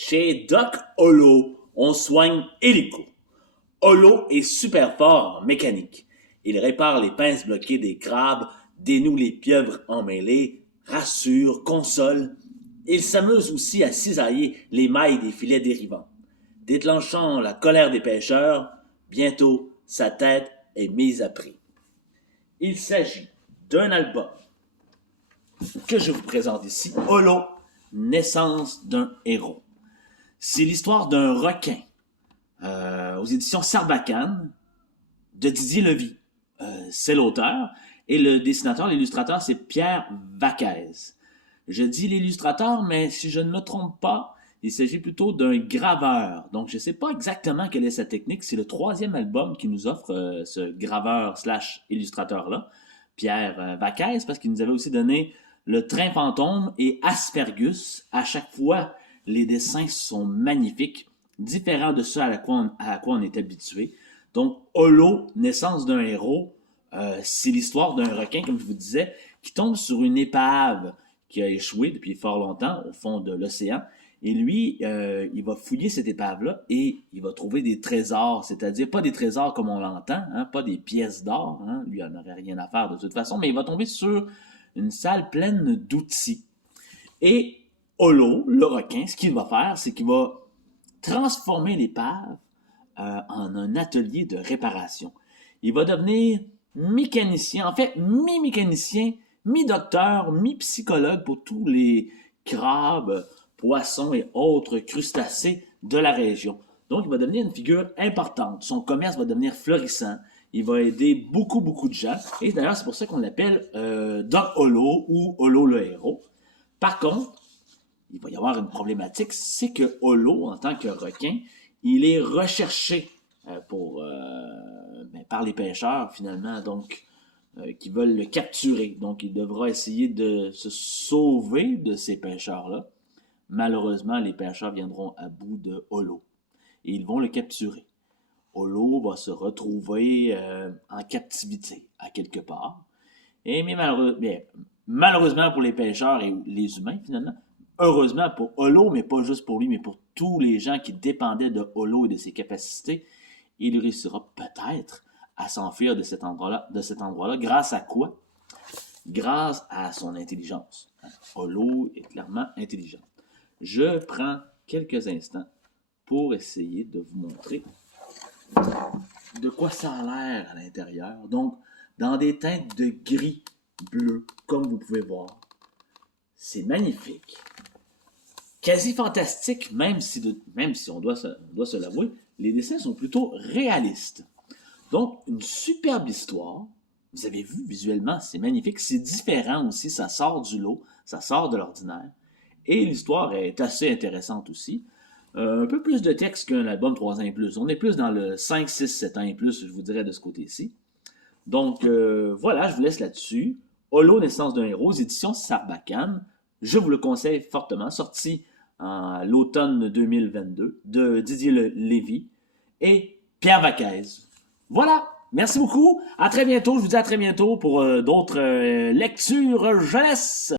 Chez Doc Holo, on soigne hélico. Holo est super fort en mécanique. Il répare les pinces bloquées des crabes, dénoue les pieuvres emmêlées, rassure, console. Il s'amuse aussi à cisailler les mailles des filets dérivants. Déclenchant la colère des pêcheurs, bientôt sa tête est mise à prix. Il s'agit d'un album que je vous présente ici, Holo, naissance d'un héros. C'est l'histoire d'un requin aux éditions Sarbacane de Didier Levy. C'est l'auteur et le dessinateur, l'illustrateur, c'est Pierre Vaquez. Je dis l'illustrateur, mais si je ne me trompe pas, il s'agit plutôt d'un graveur. Donc, je ne sais pas exactement quelle est sa technique. C'est le troisième album qui nous offre ce graveur/illustrateur-là, Pierre Vaquez, parce qu'il nous avait aussi donné Le Train Fantôme et Aspergus. À chaque fois, les dessins sont magnifiques, différents de ceux à quoi on est habitué. Donc, Holo, naissance d'un héros, c'est l'histoire d'un requin, comme je vous disais, qui tombe sur une épave qui a échoué depuis fort longtemps au fond de l'océan. Et lui, il va fouiller cette épave-là et il va trouver des trésors, c'est-à-dire pas des trésors comme on l'entend, hein, pas des pièces d'or, hein, lui, il n'en aurait rien à faire de toute façon, mais il va tomber sur une salle pleine d'outils. Et Holo, le requin, ce qu'il va faire, c'est qu'il va transformer l'épave en un atelier de réparation. Il va devenir mécanicien, en fait, mi-mécanicien, mi-docteur, mi-psychologue pour tous les crabes, poissons et autres crustacés de la région. Donc, il va devenir une figure importante. Son commerce va devenir florissant. Il va aider beaucoup, beaucoup de gens. Et d'ailleurs, c'est pour ça qu'on l'appelle Doc Holo ou Holo le héros. Par contre, il va y avoir une problématique, c'est que Holo, en tant que requin, il est recherché par les pêcheurs, finalement, donc, qui veulent le capturer. Donc, il devra essayer de se sauver de ces pêcheurs-là. Malheureusement, les pêcheurs viendront à bout de Holo et ils vont le capturer. Holo va se retrouver en captivité à quelque part. Et mais malheureusement pour les pêcheurs et les humains, finalement, heureusement pour Holo, mais pas juste pour lui, mais pour tous les gens qui dépendaient de Holo et de ses capacités, il réussira peut-être à s'enfuir de cet endroit-là, grâce à quoi? Grâce à son intelligence. Holo est clairement intelligent. Je prends quelques instants pour essayer de vous montrer de quoi ça a l'air à l'intérieur. Donc, dans des teintes de gris, bleu, comme vous pouvez voir. C'est magnifique. Quasi fantastique, même si on doit se l'avouer, les dessins sont plutôt réalistes. Donc, une superbe histoire. Vous avez vu visuellement, c'est magnifique. C'est différent aussi, ça sort du lot, ça sort de l'ordinaire. Et l'histoire est assez intéressante aussi. Un peu plus de texte qu'un album 3 ans et plus. On est plus dans le 5, 6, 7 ans et plus, je vous dirais, de ce côté-ci. Donc, voilà, je vous laisse là-dessus. Holo, naissance d'un héros, édition Sarbacane. Je vous le conseille fortement, sorti en l'automne 2022 de Didier Levy et Pierre Vaquez. Voilà, merci beaucoup. À très bientôt. Je vous dis à très bientôt pour d'autres lectures jeunesse.